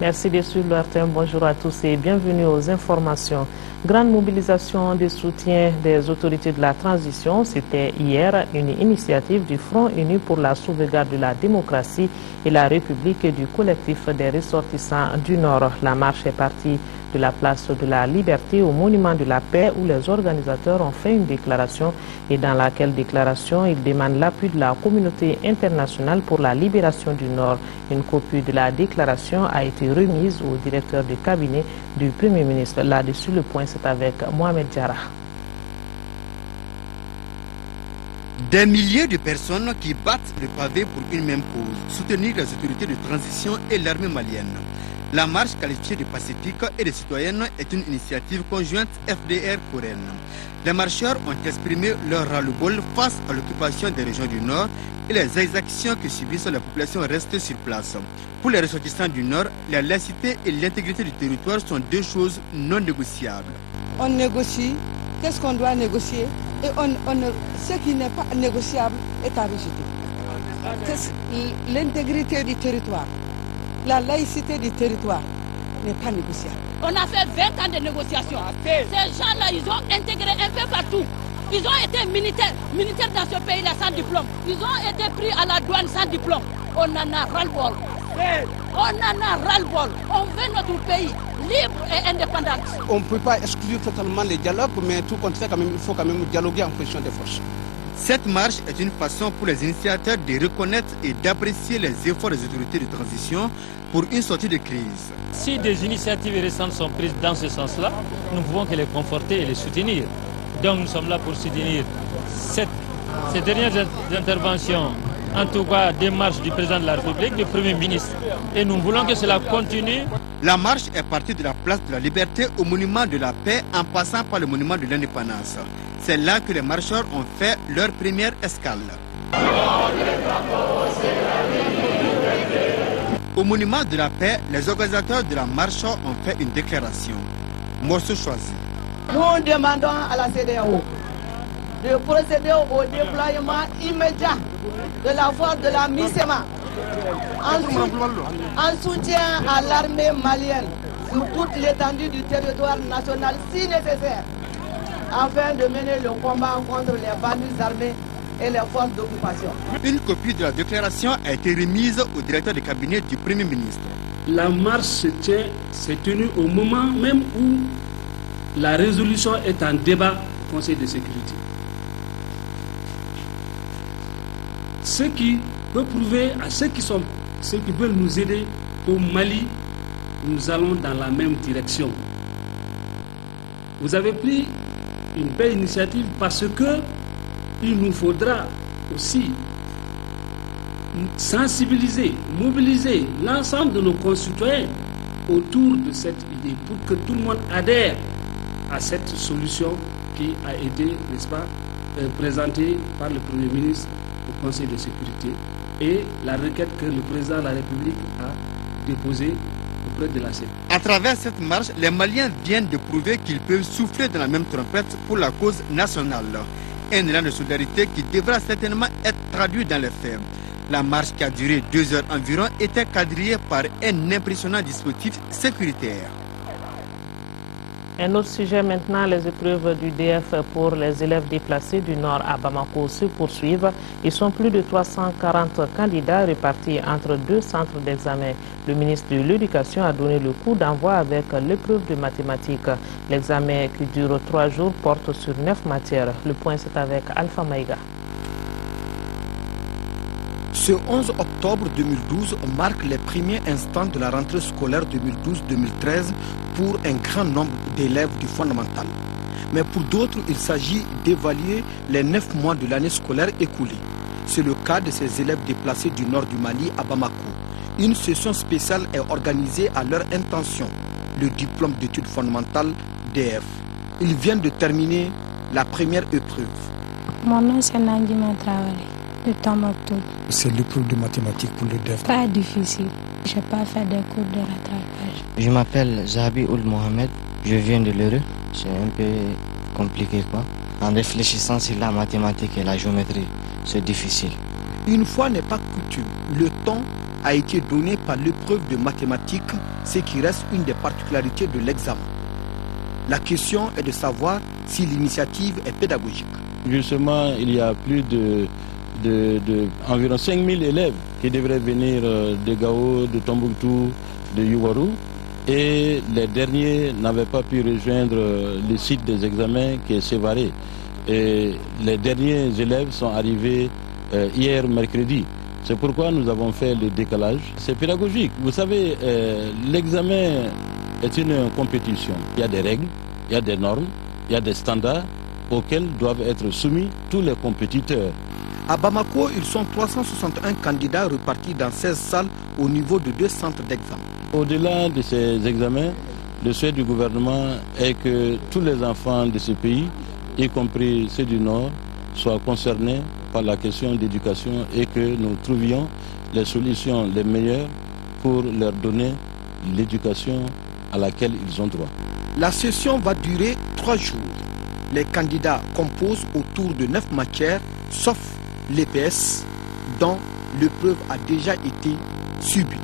Merci de suivre l'ARTEM. Bonjour à tous et bienvenue aux informations. Grande mobilisation de soutien des autorités de la transition. C'était hier une initiative du Front uni pour la sauvegarde de la démocratie et la République et du collectif des ressortissants du Nord. La marche est partie de la place de la Liberté au Monument de la Paix où les organisateurs ont fait une déclaration et dans laquelle déclaration ils demandent l'appui de la communauté internationale pour la libération du Nord. Une copie de la déclaration a été remise au directeur de cabinet du Premier ministre. Là-dessus, le point c'est avec Mohamed Diarra. Des milliers de personnes qui battent le pavé pour une même cause, soutenir les autorités de transition et l'armée malienne. La marche qualifiée de pacifique et de citoyenne est une initiative conjointe FDR-Coréenne. Les marcheurs ont exprimé leur ras-le-bol face à l'occupation des régions du Nord et les exactions que subissent les populations restées sur place. Pour les ressortissants du Nord, la laïcité et l'intégrité du territoire sont deux choses non négociables. On négocie, qu'est-ce qu'on doit négocier et ce qui n'est pas négociable est à rejeter. L'intégrité du territoire, la laïcité du territoire n'est pas négociable. On a fait 20 ans de négociations. Ces gens-là, ils ont intégré un peu partout. Ils ont été militaires dans ce pays-là sans diplôme. Ils ont été pris à la douane sans diplôme. On en a ras-le-bol. On en a ras-le-bol. On veut notre pays libre et indépendant. On ne peut pas exclure totalement les dialogues, mais tout compte fait, il faut quand même dialoguer en position de force. Cette marche est une façon pour les initiateurs de reconnaître et d'apprécier les efforts des autorités de transition pour une sortie de crise. Si des initiatives récentes sont prises dans ce sens-là, nous pouvons que les conforter et les soutenir. Donc nous sommes là pour soutenir ces dernières interventions, en tout cas des marches du président de la République, du Premier ministre. Et nous voulons que cela continue. La marche est partie de la place de la Liberté au Monument de la Paix en passant par le Monument de l'Indépendance. C'est là que les marcheurs ont fait leur première escale. Au Monument de la Paix, les organisateurs de la marche ont fait une déclaration. Morceau choisi. Nous demandons à la CEDEAO de procéder au déploiement immédiat de la force de la MISEMA en soutien à l'armée malienne sur toute l'étendue du territoire national si nécessaire, afin de mener le combat contre les bandits armés et les forces d'occupation. Une copie de la déclaration a été remise au directeur de cabinet du Premier ministre. La marche s'est tenue au moment même où la résolution est en débat au Conseil de sécurité. Ce qui peut prouver à ceux qui veulent nous aider au Mali, nous allons dans la même direction. Vous avez pris une belle initiative parce que il nous faudra aussi sensibiliser, mobiliser l'ensemble de nos concitoyens autour de cette idée pour que tout le monde adhère à cette solution qui a été, n'est-ce pas, présentée par le Premier ministre au Conseil de sécurité et la requête que le président de la République a déposée auprès de la CEDEAO. À travers cette marche, les Maliens viennent de prouver qu'ils peuvent souffler dans la même trompette pour la cause nationale. Un élan de solidarité qui devra certainement être traduit dans les faits. La marche qui a duré 2 heures environ était quadrillée par un impressionnant dispositif sécuritaire. Un autre sujet maintenant, les épreuves du DF pour les élèves déplacés du Nord à Bamako se poursuivent. Ils sont plus de 340 candidats répartis entre 2 centres d'examen. Le ministre de l'Éducation a donné le coup d'envoi avec l'épreuve de mathématiques. L'examen qui dure 3 jours porte sur 9 matières. Le point c'est avec Alpha Maïga. Ce 11 octobre 2012 marque les premiers instants de la rentrée scolaire 2012-2013 pour un grand nombre d'élèves du fondamental. Mais pour d'autres, il s'agit d'évaluer les 9 mois de l'année scolaire écoulée. C'est le cas de ces élèves déplacés du nord du Mali à Bamako. Une session spéciale est organisée à leur intention, le diplôme d'études fondamentales DF. Ils viennent de terminer la première épreuve. Mon nom c'est Nandima Traoré. C'est l'épreuve de mathématiques pour le DEF. Pas difficile. Je n'ai pas fait des cours de rattrapage. Je m'appelle Zahabi Ould Mohamed. Je viens de l'Heureux. C'est un peu compliqué quoi. En réfléchissant sur la mathématique et la géométrie, c'est difficile. Une fois n'est pas coutume, le temps a été donné par l'épreuve de mathématiques, ce qui reste une des particularités de l'examen. La question est de savoir si l'initiative est pédagogique. Justement, il y a plus environ 5000 élèves qui devraient venir de Gao, de Tombouctou, de Youarou. Et les derniers n'avaient pas pu rejoindre le site des examens qui est séparé. Et les derniers élèves sont arrivés hier mercredi. C'est pourquoi nous avons fait le décalage. C'est pédagogique. Vous savez, l'examen est une compétition. Il y a des règles, il y a des normes, il y a des standards auxquels doivent être soumis tous les compétiteurs. À Bamako, ils sont 361 candidats repartis dans 16 salles au niveau de 2 centres d'examen. Au-delà de ces examens, le souhait du gouvernement est que tous les enfants de ce pays, y compris ceux du Nord, soient concernés par la question d'éducation et que nous trouvions les solutions les meilleures pour leur donner l'éducation à laquelle ils ont droit. La session va durer 3 jours. Les candidats composent autour de 9 matières, sauf l'EPS, dont l'épreuve a déjà été subie.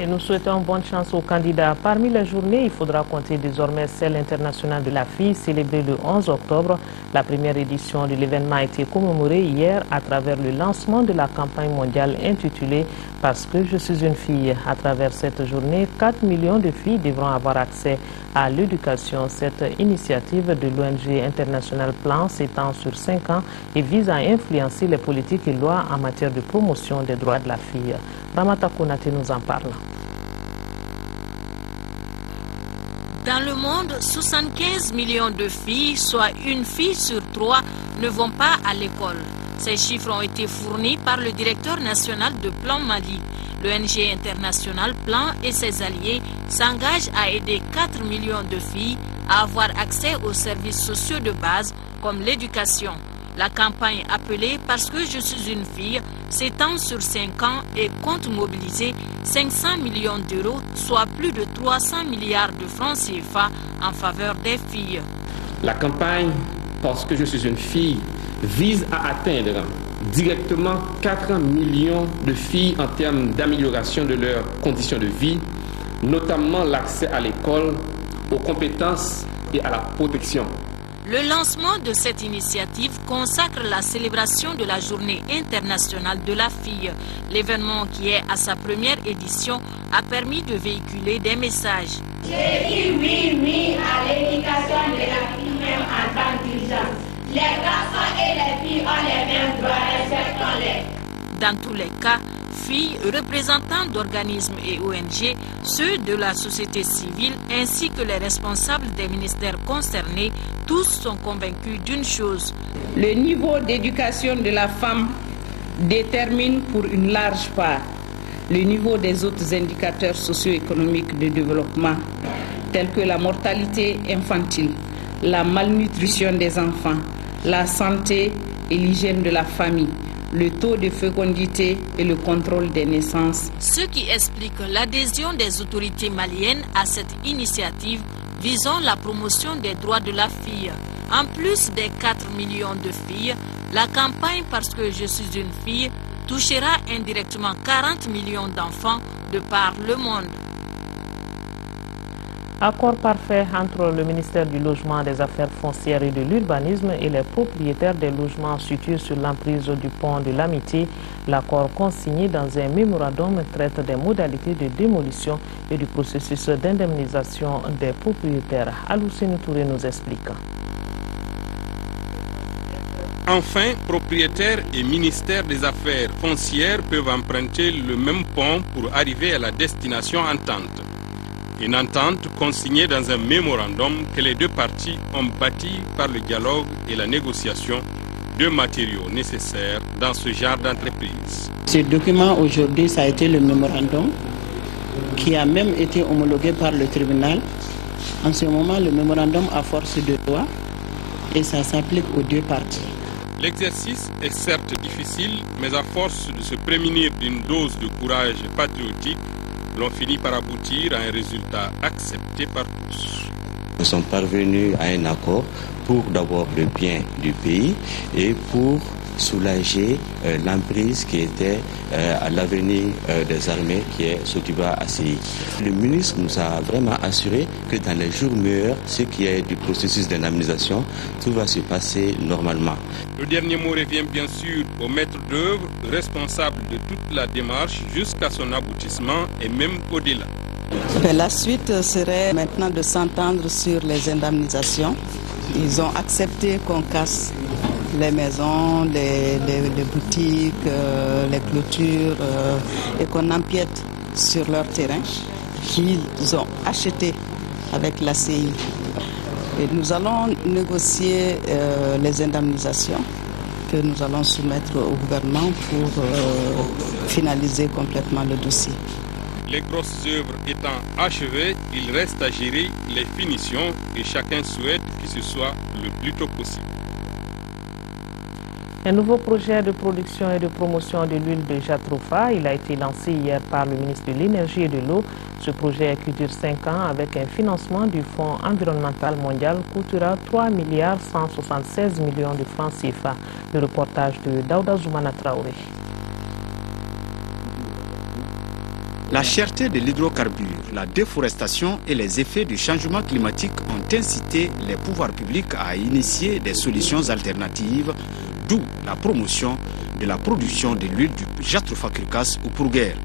Et nous souhaitons bonne chance aux candidats. Parmi les journées, il faudra compter désormais celle internationale de la fille, célébrée le 11 octobre. La première édition de l'événement a été commémorée hier à travers le lancement de la campagne mondiale intitulée « Parce que je suis une fille ». À travers cette journée, 4 millions de filles devront avoir accès à l'éducation. Cette initiative de l'ONG International Plan s'étend sur 5 ans et vise à influencer les politiques et lois en matière de promotion des droits de la fille. Ramata Konate nous en parle. Dans le monde, 75 millions de filles, soit une fille sur 3, ne vont pas à l'école. Ces chiffres ont été fournis par le directeur national de Plan Mali. L'ONG International Plan et ses alliés s'engagent à aider 4 millions de filles à avoir accès aux services sociaux de base comme l'éducation. La campagne appelée « Parce que je suis une fille » s'étend sur 5 ans et compte mobiliser 500 millions d'euros, soit plus de 300 milliards de francs CFA en faveur des filles. La campagne « Parce que je suis une fille » vise à atteindre directement 4 millions de filles en termes d'amélioration de leurs conditions de vie, notamment l'accès à l'école, aux compétences et à la protection. Le lancement de cette initiative consacre la célébration de la Journée internationale de la fille. L'événement, qui est à sa première édition, a permis de véhiculer des messages. J'ai dit oui à l'éducation de la fille même en temps d'urgence. Les garçons et les filles ont les mêmes droits, respectons-les. Dans tous les cas, filles, représentants d'organismes et ONG, ceux de la société civile ainsi que les responsables des ministères concernés, tous sont convaincus d'une chose. Le niveau d'éducation de la femme détermine pour une large part le niveau des autres indicateurs socio-économiques de développement, tels que la mortalité infantile, la malnutrition des enfants, la santé et l'hygiène de la famille, le taux de fécondité et le contrôle des naissances. Ce qui explique l'adhésion des autorités maliennes à cette initiative visant la promotion des droits de la fille. En plus des 4 millions de filles, la campagne « Parce que je suis une fille » touchera indirectement 40 millions d'enfants de par le monde. Accord parfait entre le ministère du Logement, des Affaires foncières et de l'Urbanisme et les propriétaires des logements situés sur l'emprise du pont de l'Amitié. L'accord consigné dans un mémorandum traite des modalités de démolition et du processus d'indemnisation des propriétaires. Aloussine Touré nous explique. Enfin, propriétaires et ministère des Affaires foncières peuvent emprunter le même pont pour arriver à la destination entente. Une entente consignée dans un mémorandum que les deux parties ont bâti par le dialogue et la négociation, deux matériaux nécessaires dans ce genre d'entreprise. Ce document aujourd'hui, ça a été le mémorandum qui a même été homologué par le tribunal. En ce moment, le mémorandum a force de loi et ça s'applique aux deux parties. L'exercice est certes difficile, mais à force de se prémunir d'une dose de courage patriotique, l'on finit par aboutir à un résultat accepté par tous. Nous sommes parvenus à un accord pour d'abord le bien du pays et pour soulager l'emprise qui était à l'avenir des armées qui est Sotiba ACI. Le ministre nous a vraiment assuré que dans les jours meilleurs, ce qui est du processus d'indemnisation, tout va se passer normalement. Le dernier mot revient bien sûr au maître d'œuvre, responsable de toute la démarche jusqu'à son aboutissement et même au-delà. La suite serait maintenant de s'entendre sur les indemnisations. Ils ont accepté qu'on casse les maisons, les boutiques, les clôtures et qu'on empiète sur leur terrain qu'ils ont acheté avec l'ACI. Et nous allons négocier les indemnisations que nous allons soumettre au gouvernement pour finaliser complètement le dossier. Les grosses œuvres étant achevées, il reste à gérer les finitions et chacun souhaite que ce soit le plus tôt possible. Un nouveau projet de production et de promotion de l'huile de Jatropha, il a été lancé hier par le ministre de l'Énergie et de l'Eau. Ce projet qui dure 5 ans avec un financement du Fonds environnemental mondial coûtera 3 176 millions de francs CFA. Le reportage de Daouda Zoumana Traoré. La cherté de l'hydrocarbure, la déforestation et les effets du changement climatique ont incité les pouvoirs publics à initier des solutions alternatives, d'où la promotion de la production de l'huile du Jatropha curcas ou pourguère.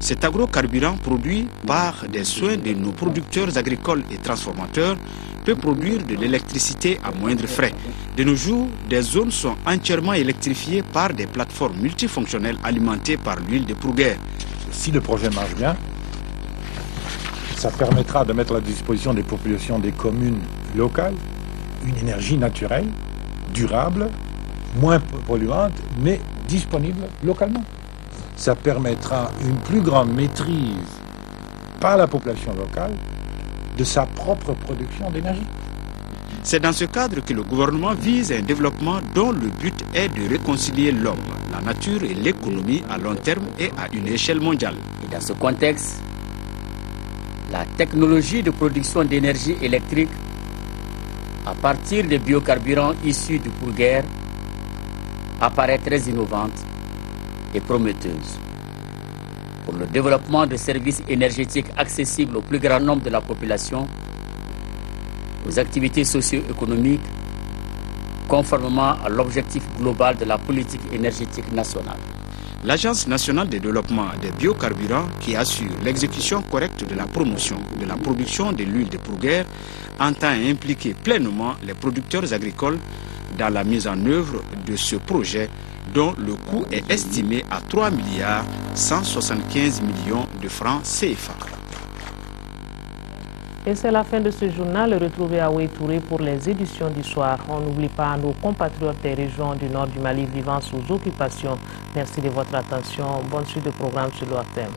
Cet agrocarburant produit par des soins de nos producteurs agricoles et transformateurs peut produire de l'électricité à moindre frais. De nos jours, des zones sont entièrement électrifiées par des plateformes multifonctionnelles alimentées par l'huile de pourguère. Si le projet marche bien, ça permettra de mettre à la disposition des populations des communes locales une énergie naturelle, durable, moins polluante, mais disponible localement. Ça permettra une plus grande maîtrise par la population locale de sa propre production d'énergie. C'est dans ce cadre que le gouvernement vise un développement dont le but est de réconcilier l'homme, la nature et l'économie à long terme et à une échelle mondiale. Et dans ce contexte, la technologie de production d'énergie électrique à partir des biocarburants issus du pourguère apparaît très innovante et prometteuse pour le développement de services énergétiques accessibles au plus grand nombre de la population, aux activités socio-économiques, conformément à l'objectif global de la politique énergétique nationale. L'Agence nationale de développement des biocarburants, qui assure l'exécution correcte de la promotion de la production de l'huile de pourguère, entend impliquer pleinement les producteurs agricoles dans la mise en œuvre de ce projet dont le coût est estimé à 3 175 millions de francs CFA. Et c'est la fin de ce journal. Retrouvez Aoué Touré pour les éditions du soir. On n'oublie pas nos compatriotes des régions du nord du Mali vivant sous occupation. Merci de votre attention. Bonne suite de programme sur l'ORTM.